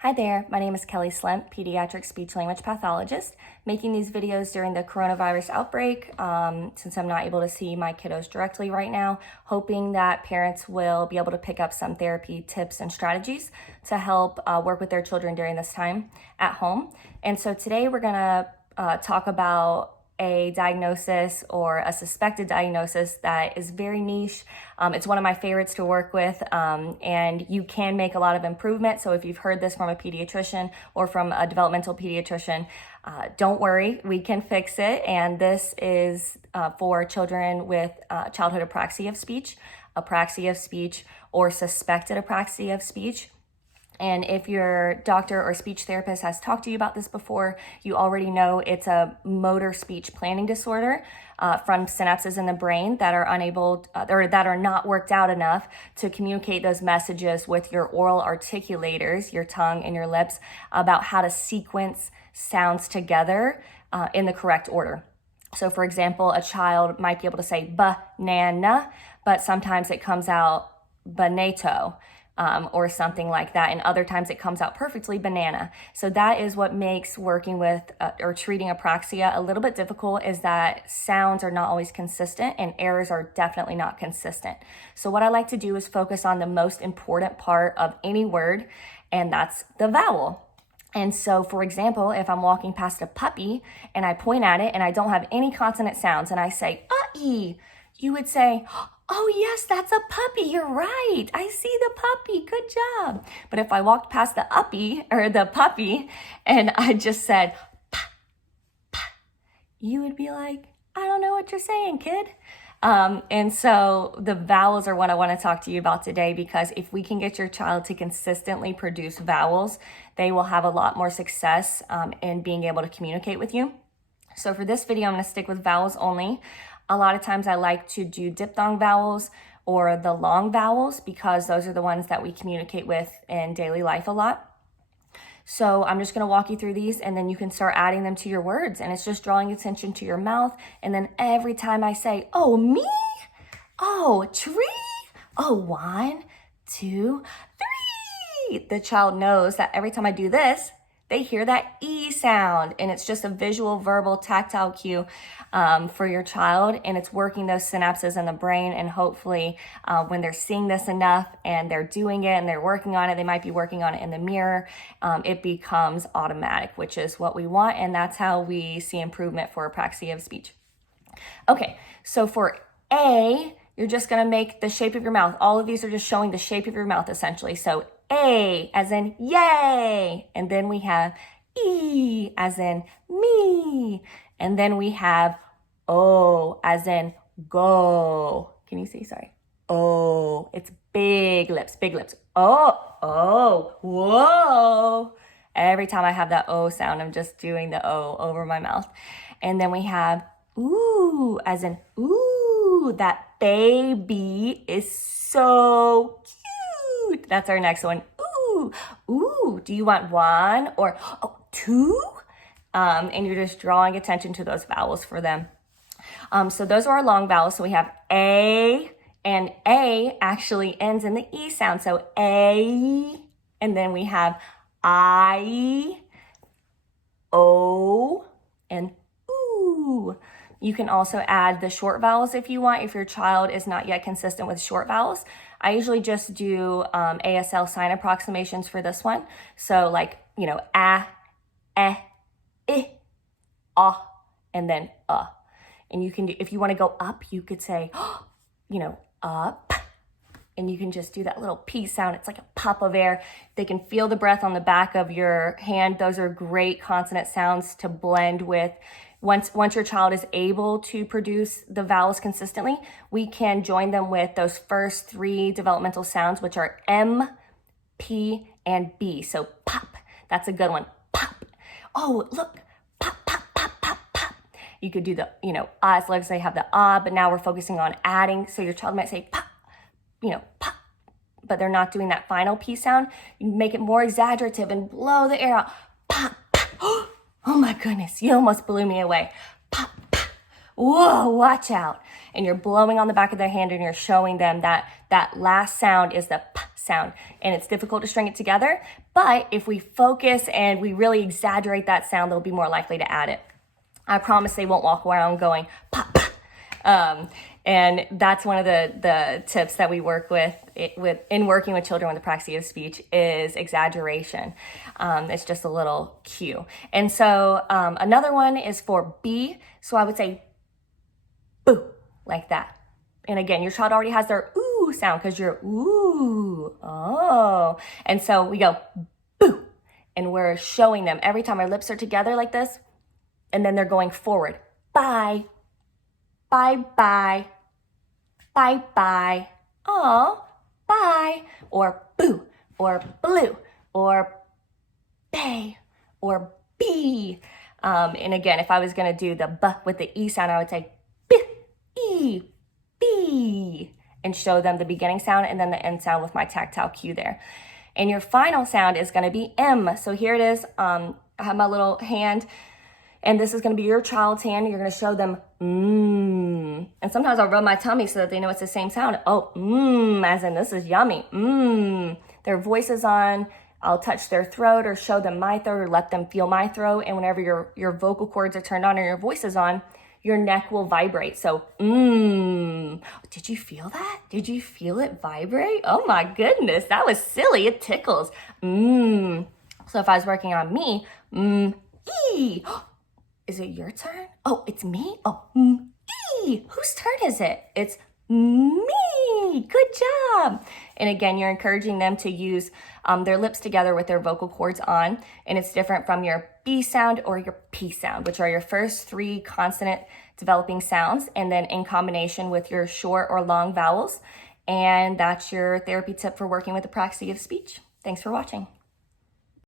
Hi there, my name is Kelli Slemp, pediatric speech-language pathologist, making these videos during the coronavirus outbreak since I'm not able to see my kiddos directly right now, hoping that parents will be able to pick up some therapy tips and strategies to help work with their children during this time at home. And so today we're gonna talk about a diagnosis or a suspected diagnosis that is very niche. It's one of my favorites to work with, and you can make a lot of improvement. So if you've heard this from a pediatrician or from a developmental pediatrician, don't worry, we can fix it. And this is for children with childhood apraxia of speech, or suspected apraxia of speech. And if your doctor or speech therapist has talked to you about this before, you already know it's a motor speech planning disorder from synapses in the brain that are unable or that are not worked out enough to communicate those messages with your oral articulators, your tongue and your lips, about how to sequence sounds together in the correct order. So for example, a child might be able to say banana, but sometimes it comes out banato. Or something like that. And other times it comes out perfectly banana. So that is what makes working with or treating apraxia a little bit difficult, is that sounds are not always consistent and errors are definitely not consistent. So what I like to do is focus on the most important part of any word, and that's the vowel. And so, for example, if I'm walking past a puppy and I point at it and I don't have any consonant sounds and I say, uh-ee, you would say, oh yes, that's a puppy, you're right, I see the puppy, good job. But if I walked past the puppy and I just said, pa, pa, you would be like, I don't know what you're saying, kid. And so the vowels are what I want to talk to you about today, because if we can get your child to consistently produce vowels, they will have a lot more success in being able to communicate with you. So for this video, I'm going to stick with vowels only. A lot of times I like to do diphthong vowels or the long vowels because those are the ones that we communicate with in daily life a lot. So I'm just going to walk you through these, and then you can start adding them to your words. And it's just drawing attention to your mouth. And then every time I say, oh, me, oh, tree, oh, 1, 2, 3, the child knows that every time I do this, they hear that E sound, and it's just a visual, verbal, tactile cue for your child, and it's working those synapses in the brain. And hopefully when they're seeing this enough and they're doing it and they're working on it, they might be working on it in the mirror, it becomes automatic, which is what we want, and that's how we see improvement for apraxia of speech. Okay, so for A, you're just gonna make the shape of your mouth. All of these are just showing the shape of your mouth essentially. So A as in yay, and then we have E as in me, and then we have O as in go. Can you see? Sorry. O. It's big lips, big lips. Oh, whoa. Every time I have that O sound, I'm just doing the O over my mouth. And then we have ooh as in ooh. That baby is so cute. That's our next one. Ooh, ooh. Do you want 1 or 2? And you're just drawing attention to those vowels for them. So those are our long vowels. So we have A, and A actually ends in the E sound. So A, and then we have I, O, and ooh. You can also add the short vowels if you want, if your child is not yet consistent with short vowels. I usually just do ASL sign approximations for this one. So like, you know, a, I, and then And you can do, if you want to go up, you could say, you know, up. And you can just do that little P sound. It's like a puff of air. They can feel the breath on the back of your hand. Those are great consonant sounds to blend with. Once your child is able to produce the vowels consistently, we can join them with those first 3 developmental sounds, which are M, P, and B. So pop, that's a good one. Pop. Oh, look, pop, pop, pop, pop, pop. You could do the, you know, as long as they have the but now we're focusing on adding. So your child might say pop, you know, pop, but they're not doing that final P sound. You make it more exaggerative and blow the air out. Pop, pop. Oh my goodness, you almost blew me away. Pop, pop. Whoa, watch out. And you're blowing on the back of their hand, and you're showing them that that last sound is the p sound, and it's difficult to string it together, but if we focus and we really exaggerate that sound, they'll be more likely to add it. I promise they won't walk around going pop, pop. And that's one of the tips that we work with in working with children with apraxia of speech is exaggeration. It's just a little cue. And so another one is for B. So I would say boo, like that. And again, your child already has their ooh sound because you're ooh, oh. And so we go boo, and we're showing them every time our lips are together like this, and then they're going forward. Bye, bye, bye, bye, bye, oh, bye, or boo, or blue, or bay, or bee. And again, if I was gonna do the b with the e sound, I would say b, e, B, and show them the beginning sound and then the end sound with my tactile cue there. And your final sound is going to be M. So here it is. I have my little hand, and this is going to be your child's hand. You're going to show them mmm. And sometimes I'll rub my tummy so that they know it's the same sound. Oh, mmm, as in this is yummy. Mmm. Their voice is on. I'll touch their throat or show them my throat or let them feel my throat. And whenever your vocal cords are turned on or your voice is on, your neck will vibrate. So, did you feel that? Did you feel it vibrate? Oh my goodness, that was silly. It tickles. So if I was working on me, E. Is it your turn? Oh, it's me? Oh, E. Whose turn is it? It's me. Good job. And again, you're encouraging them to use their lips together with their vocal cords on, and it's different from your B sound or your P sound, which are your first 3 consonant developing sounds, and then in combination with your short or long vowels. And that's your therapy tip for working with apraxia of speech. Thanks for watching.